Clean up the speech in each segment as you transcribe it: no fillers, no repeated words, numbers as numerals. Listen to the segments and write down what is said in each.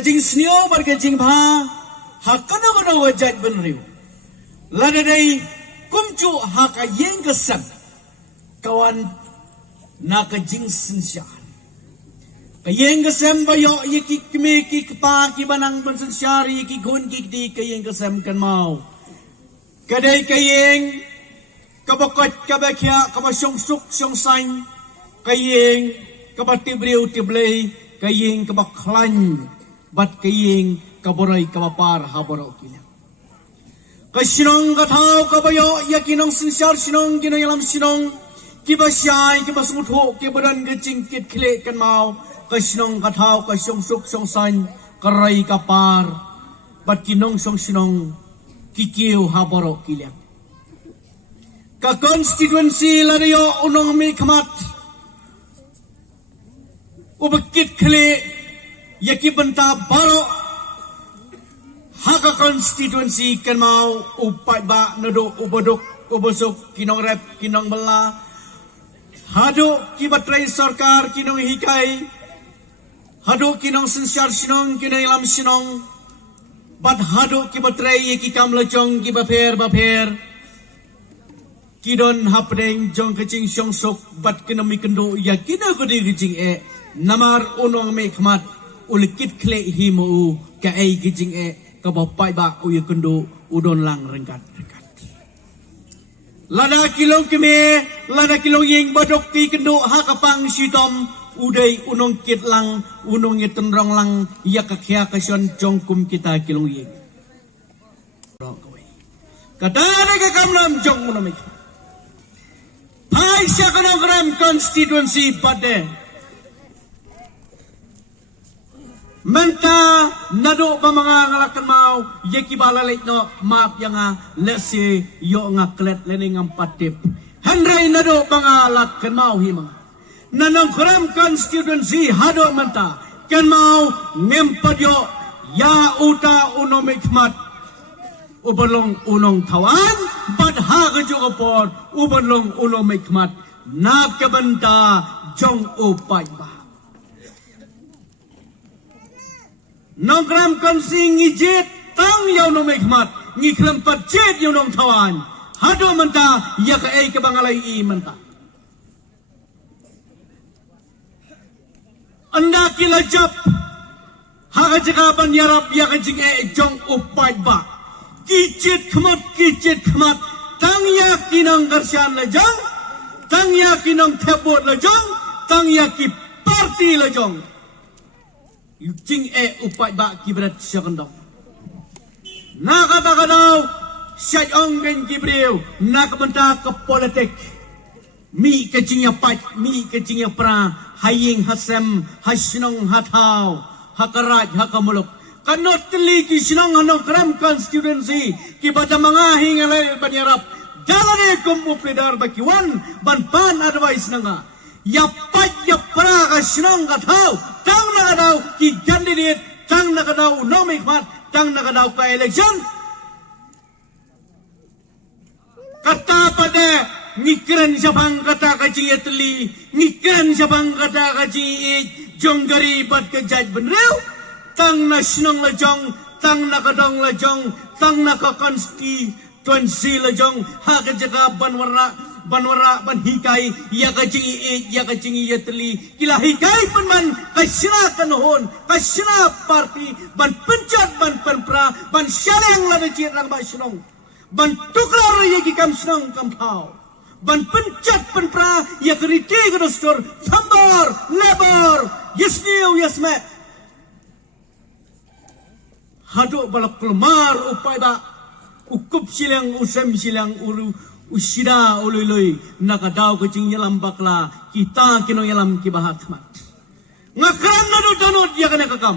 kajing snio bar kajing bha hakana gono wajat benriu lada dai kumcu haka yeng kesan kawan na kajing sensya kayeng kesem bayo yiki kme ki kpa ki banang ban sensyari ki gun ki di kayeng kesem kan mau kadai kayeng kabakot kabakya kabasyong suk syong sain kayeng kabatibriu tiblay kayeng kabaklan bat kayeng kaboray kabapar haboro kina kasinong kathaw kabayo yakinong sensyar sinong ginayalam sinong kibasyay kibasmutho kibadan gajing kit kile kan mau kasinong kathaw kasyong suk syong sain karay kapar bat kinong syong sinong kikiw haboro kilyak ka constituency ladayo unong may kamat ubakit kli yaki banta baro haka constituency kan mau upat ba nado ubodok ubosok kinong rep kinong bala hado kibatray sarkar kinong hikay hado kinong sensyar sinong kinong ilam sinong bat hado kibatray yaki kamlachong kibaper kidon hapdeng jong kacing syong sok bat kinami kendo yakina kodi kacing namar unong may khamat ulikit kle himu ka ay kacing kabapai ba uya kendo udon lang rengkat lada kilong kime lada kilong yeng badok ti kendo hakapang sitom uday unong kit lang unong yetenrong lang yakakya kasyon jong kum kita kilong yeng kadane kakamlam jong unong Hai siya kanong constituency pade. Menta nado ba mga ngalakan mau yeki balalait no map yang lesi yo nga klet lening ang patip. Handray nado ba nga ngalakan mau hima. Nanong kram constituency hado menta kan mau ngempad yo ya uta unomikmat ubalong unong tawan badha kajukapor ubalong unong mikmat nakabanta jong upay ba nongkram kansing ngijit tang yaw no mikmat ngikram patjit yaw nong tawan hado manta yakaay kabangalay i manta anda kilajap hakajakapan yarap yakajing jong upay ba kicit khamat tang yakinang karsyan lajang tang yakinang tebot lajang tang yaki party lajang yuking upat ba kibrat syakandong nakabakadaw syayong ben kibriw nakabanta ka politik mi kacing yapat mi kacing yapra haying hasem hasinong hataw hakaraj hakamulok kanot teliki sinang anong kram constituency kibata mga hingalay banyarap dalane kumupledar bakiwan banpan advice na nga yapat yapra ka sinang kataw tang nakadaw ki candidate tang nakadaw no mikmat tang nakadaw ka election kata pada ngikren sabang kata kaci etli ngikren sabang kata kaci jonggari bat ke jaj benrew tang na sinong lajong, tang nakadong lajong, tang nakakonstituency lajong, hakajaka banwara banhikay, yakajing yatli, kila hikay panman, kasina kanuhon, kasina party, ban pencat, ban penpra, ban syaleng ladajit lang ba sinong, ban tuklar yaki kam sinong kam tau, ban pencat penpra, yakariti kadostor, tambar, labor, yes new, yes me, hado balak kelmar upay ba ukup silang usem silang uru usida ulului nakadaw kacing yalam bakla kita kinong yalam kibahatmat ngakram nado danod ya kana kakam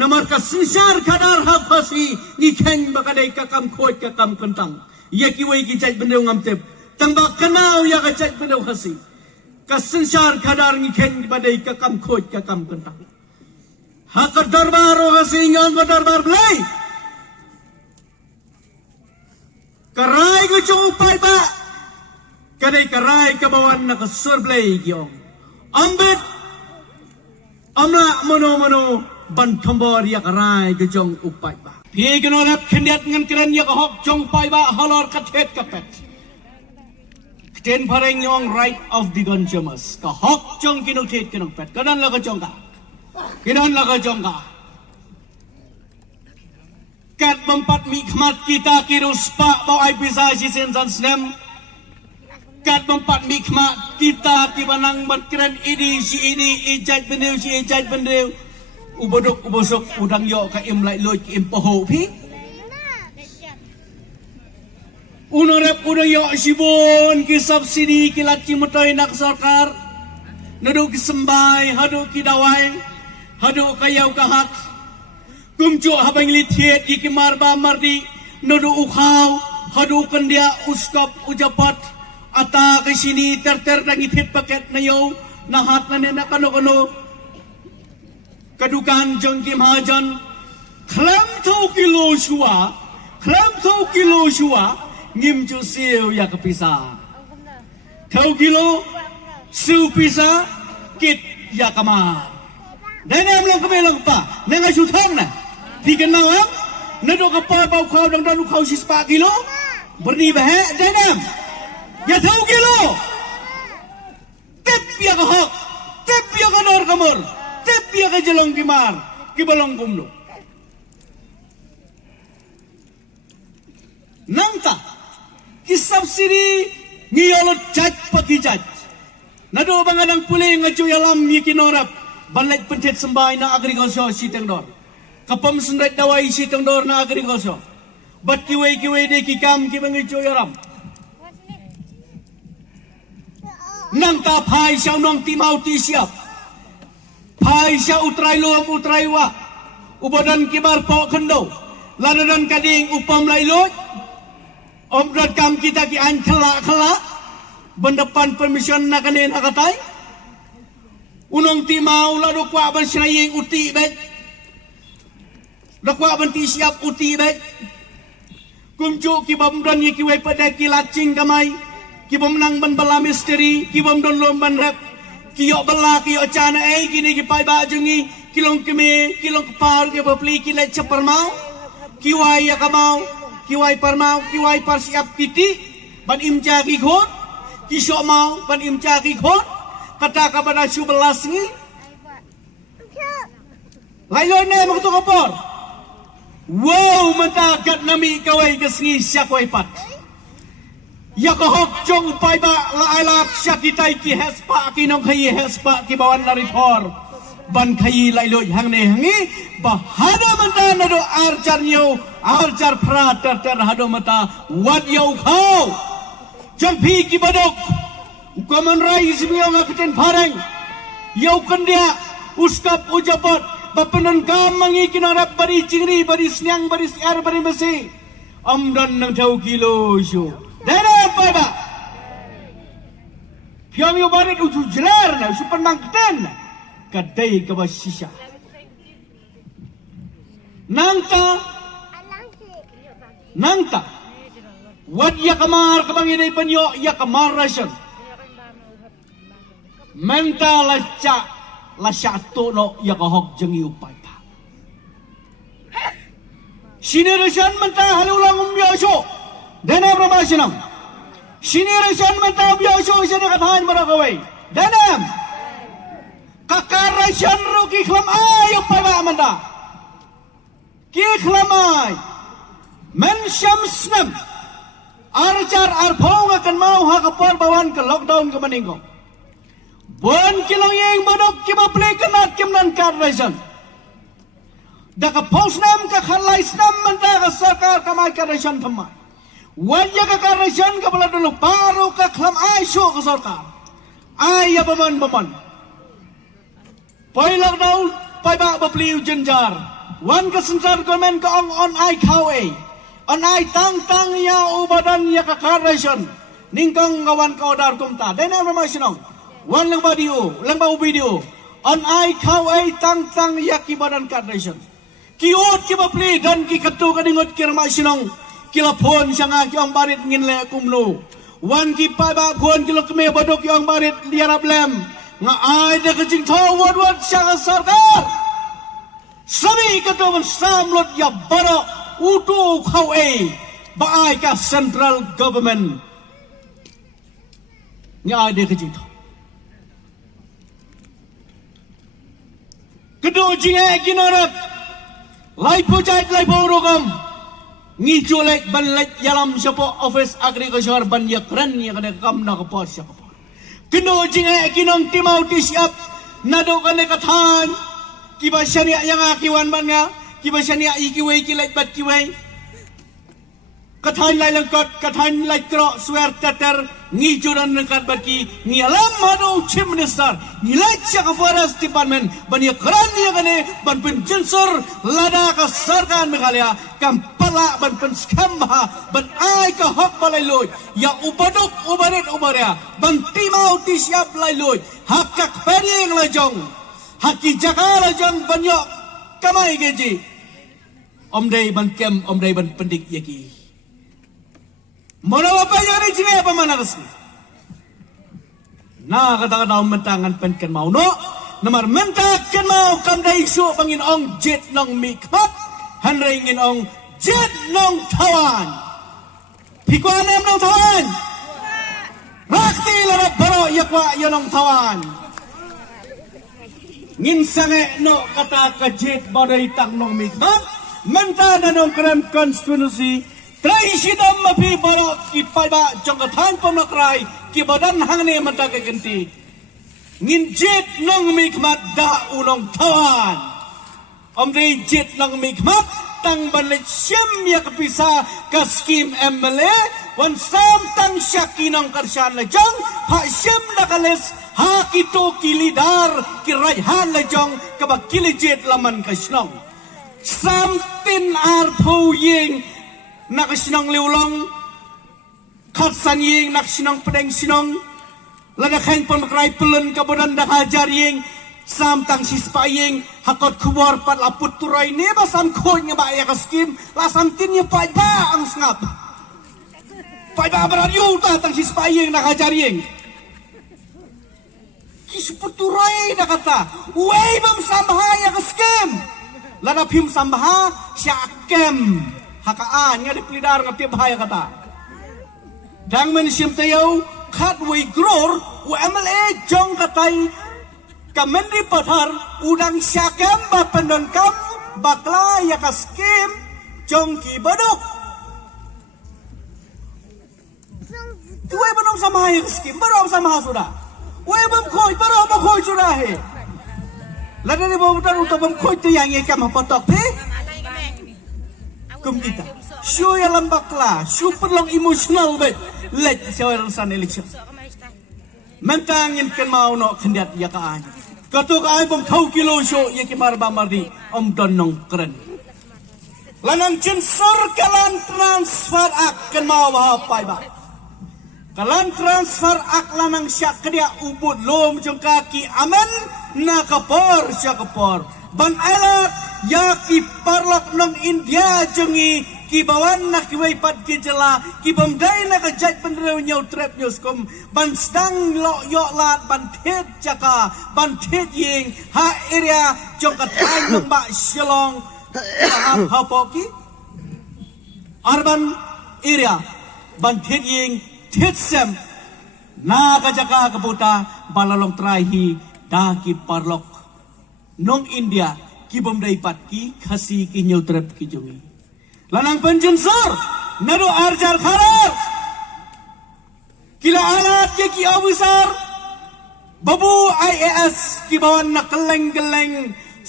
namar ka sinsar kadar hapasi ngikeng bakadai kakam khot kakam kentang yakiway kijaj bendeu ngamtep tangbak kanau ya kajaj bendeu hasi ka sinsar kadar ngikeng badai kakam khot kakam kentang haka darbar o kasingang ka darbar belay karay ko yung upay ba kaday karay kabawan na kasurblay yung ambit amla mano ban thambor yak rai ke jong upai ba pi genorap khendiat ngan keren yak hok jong pai ba halor kathet kapet ten pareng yong right of the consumers ka hok jong kinothet kinong pet kanan la ka jong ka kinan la ka jong ka kat bempat mikmat kita kirus pa bau ai bisa si sensan snem kat bempat mikmat kita kibanang berkeren ini si ini ijat bendeu si ijat bendeu ubodok ubosok udang yo ka imlai loy ki impoho pi unorep udah yo sibon ki subsidi ki laci motoy nak sarkar nadu ki sembai hadu ki dawai hadu kayau kahat kumcu habang lithiet ki marba mardi nadu ukhaw hadu kandia uskap ujapat ata ke sini ter dangi thit paket na yo nahat na nena kano kadukan jong ki mahajan khlam thau kilo shua ngim chu siêu ya kapisa thau kilo su pisa kit ya kama dan em long kamelong pa nenga chu thang na di kenau am nado kapal bau khau dang dan khau si 4 kilo berni bahe dan em ya thau kilo tep ya ka hok tep ya ka nor kamor tep ya ka jelong kimar ki balong kumlo nangta ki subsidi ngiyolot jaj pagi jaj nado banganang puli ngacu yalam yikinorap balaj pentet sembay na agrikultur si tengdor kapam sundat dawai si tengdor na agrikultur bat kiwe de kikam ki bangicu yalam nang ta phai siao nong timau ti siap phai siao utrai lom utrai wa ubadan kibar po khendo ladadan kading upam lai loj omrat kam kita ki an khala bendepan permission na kanen akatai unong timau lado kwa ban sinaying uti bet dakwa ban ti siap uti bet kumju ki bamdan ye ki we pada ki lacing kamai ki bamnang ban bala misteri ki bamdon lom ban rap ki yo bala ki yo chana kini ki pai ba jungi kilong keme kilong par ke bapli ki le chaparmau ki wai ya kamau kiwai parmau kiwai par siap kiti ban imja ki khot ki so mau ban imja ki khot kata kepada 11 ni lailon ne mak tu kapor wow mata kat nami kawai kesngi syakwai pat ya ko hok jong pai ba la alap syakitai ki hespa ki nong khai hespa ki bawan lari thor ban khai lailoi hang ne hangi bahada mata nado arjar nyo arjar pra ter hado mata wat yo khau jampi ki badok ukaman rai simiyo ngakten pareng yo kandia uskap ujabat bapenan kam mangi kinarap bari cingri bari snyang bari siar bari besi amdan nang thau kilo shu dana apa ba pyang yo barit uju jelar na super mangten kadai ke basisha nangta wat ya kamar kabangi dai panyo ya kamar ration mental la satu no ya kahok jengi upai pa sini ration menta halulang umbiosho dana promotionam sini ration menta umbiosho sini kathan marakawai danam kakarasyan ro ki khlam ay upai ba menta ki khlamai men syamsnam arjar arphong akan mau ha kapar bawan ke lockdown ke maningko bon kilong yeng bodok ki baple kanat kimnan karration da ka posnam ka khalai snam menta ka sarkar kamai karration thamma wanya ka karration ka bala dulu paru ka khlam ai sho ka sarkar ai ya baman pai lockdown pai ba bapliu jenjar wan ka sentar komen ka on ai khawe on ai tang ya ubadan ya ka karration ningkong ngawan ka odar kumta dena information wan lang ba video on ai khawe tang ya ki badan karration kiot ki bapli dan ki katu kaningot kirma sinong kila phone sanga ki ang barit ngin le kumno wan ki pai ba phone kilo kme bodok ki ang barit liarap lem nga ai de ka jing tho wat sanga sarkar ketua samlut ya barok utu kau baai ka central government nya ada kejito kedua jingai kinorap lai pujait lai borogam ngijolek banlek yalam siapa office agriculture ban ya keren ya kada kam na kapor siapa kedua jingai kinong timau tisiap nado kane kathan kiba syariah yang akiwan ban nga kiba syariah ikiwei kilek bat kiwei kathan lai lengkot kathan lai kro swear tatar ngijuran lengkat baki ngialam mano chief minister ngilai siya ka forest department ban ya keren ya kane ban penjensor lada ka sarkan Meghalaya kampala ban penskamba ban ai ka hok balai loy ya ubaduk ubarit ubarya ban timau tisiap lai loy hakak pering lajong haki jaga lajong banyak kamai geji omdai ban kem omdai ban pendik yaki mana apa yang ini apa mana resmi nah kata-kata mentangan penken mau no nomor mentakan mau kam dai isu bangin ong jet nong mikmat hanre ingin ong jet nong tawan pikwan em nong tawan rakti lara baro yakwa yanong tawan ngin sange no kata ka jet badai tang nong mikmat menta nanong keren konstitusi Traisidam mapi barok ipaiba jongkatan pemakrai kibadan hangne mentaga genti nginjit nong mikmat da unong tawan omre jit nong mikmat tang balik syam ya kepisa ka skim MLA wan sam tang syakinong karsyan lejong ha syam nakales ha kito kilidar kirayhan lejong kabak kilijit laman kasnong sam tin arpo ying nakasinang liulong katsan ying nakasinang pedeng sinong ladakhain pemakrai pelun kabodan dak hajar ying sam tang sispa ying hakot kubor pat laput turai ne basam khoi nga ba ya kaskim lasam tin ye pai ba ang sngap pai ba barayu ta tang sispa ying nak hajar ying kisuput turai nakata wei bam samha ya kaskim lada phim samha syakem hakaan nga dipelidar nga bahaya kata dang men sim tayo khat we gror u MLA jong katay kamendi pathar udang syakam ba pendon kam bakla ya kaskim jong ki badok tuwe banong sama ya kaskim barom sama sudah we bam khoi barom ba khoi sudah he lada ni babutan untuk bam khoi tu yang ye kam patok pe kum kita show ya lambakla show perlong emosional bet let show san election mentangin ken mau no kendiat ya kaan katuk ai bom khau kilo show ye ki mar ba mardi om don nong keren lanang censor kalan transfer ak ken mau ha pai ba kalan transfer ak lanang syak kedia ubud lom jong kaki aman na kapor syak kapor ban alat ya ki parlak nong India jengi ki bawan nak kiwai pat ki jela ki bamdai nak jaj penrew nyau trap news kom ban stang lo yo lat ban thet jaka ban thet ying ha area jong katai nong ba Shillong ha poki urban area ban thet ying thet sem na ka jaka kaputa balalong trahi da ki parlak nong India ki bomdai pat ki khasi ki nyutrep ki jongi lanang penjensor nado arjar kharar kila alat ye ki officer babu IAS ki bawan na keleng-geleng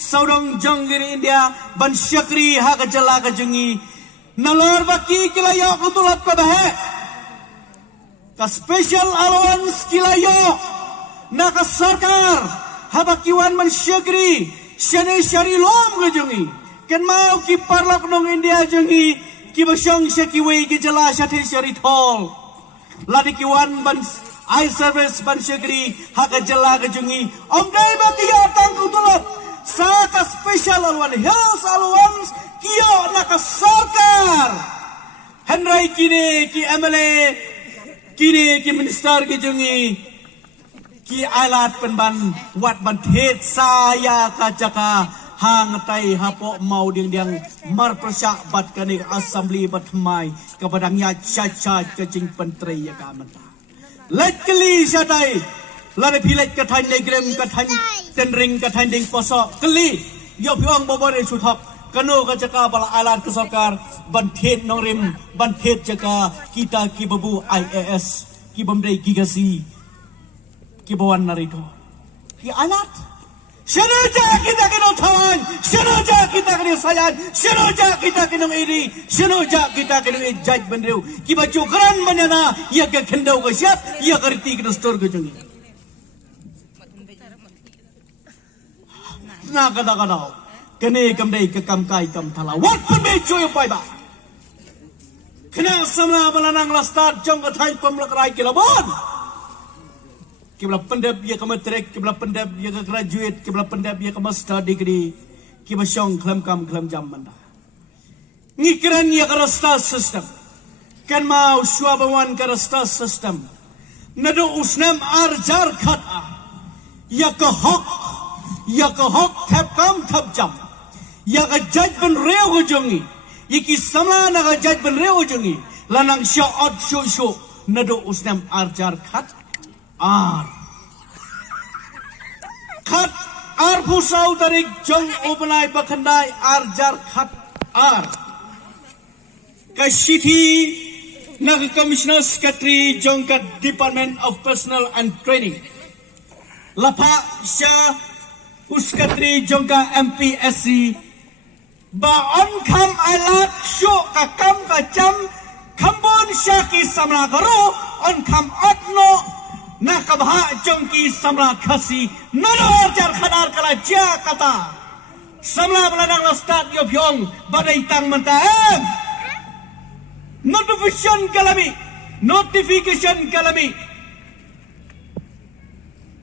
saudong jonggiri India ban syakri ha ka jala ka jongi nalor baki kila yo kutulap ka bahe ka special allowance kila yo na ka sarkar habakiwan man syakri Shani shari lom ke jongi ken mau ki parlak nong India jongi ki basyong syaki wei ki jala syati shari thol ladi ki wan ban I service ban syakri haka jala ke jongi om dai ba ki atang kutulap sa ka special alwan health allowance kiyo na ka sarkar henrai kini ki MLA kini ki minister ki jongi ki alat penban wat ban thet saya kajaka hang tai hapo mau ding mar persya bat kani assembly bat mai kepadangnya caca cacing pentri ya kamata let keli satai lare pilet kathai negrem kathai tenring kathai ding poso keli yo pyong bobore suthok kano ka jaka bala alat ke sarkar banthet nongrim banthet jaka kita ki babu IAS ki bamdai gigasi ki bawan narito ki alat Senaja kita kena tawan, senaja kita kena sayan, senaja kita kena iri, senaja kita kena judge bendeu. Kiba cukran manana, ia ke kendau ke siap, ia kerti kena store ke jungi. Na kata kene kamdai ke kamkai kam thala. What pun be cuy pai ba. Kena samla balanang lastat jong kathai pemlakrai kilabon. Kibla pendap ia ke matric, kibla pendap ia ke graduate, kibla pendap ia ke master degree, kibla syong kelam jam manda. Ngikran ia ke rasta system, kan mau suabawan ke rasta system. Nado usnam arjar khata, ia ke hok tap kam tap jam, ia ke judge ben reo jongi, iki samla na ke judge ben reo jongi, lanang syaot syu, nado usnam arjar khat. Khat ar pusau tarik jong upanai bakandai arjar khat ar kasiti nag commissioner secretary jong ka Department of Personnel and Training lapa sya uskatri jong ka MPSC ba on kam alat syo ka kam ka jam kambon sya ki samla karo on kam atno nakabha jongki samla khasi nano jar khanar kala ja kata samla beladang lastat yo pyong badai tang menta notification kalami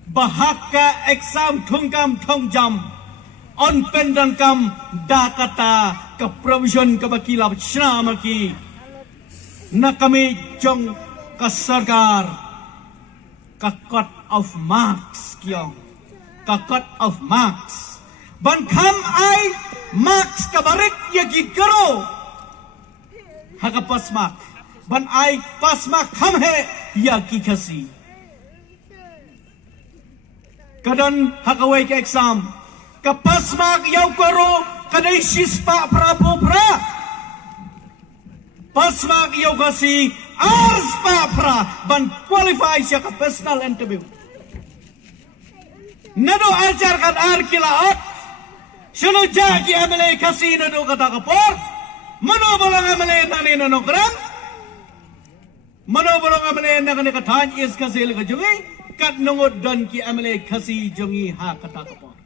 bahaka exam thungkam thongjam on pendang kam da kata ke provision ke bakila shnama ki nakami jong ka sarkar ka cut of marks kiong ka cut of marks ban kham ai marks ka barit ya gi karo haka pas mark ban ai pas mark kham he ya gi khasi kadon haka wai ke exam ka pas mark yaw karo kadai sispa prapo pra pas mark yaw khasi ars papra ban qualify siya ka personal interview. Nado ajar kat ar kilaot. Sino jagi amele kasi nado kata kapor. Mano balang amele nani nano kram. Mano balang amele nani katan is kasi lega jungi. Kat nungod dan ki amele kasi jungi ha kata kapor.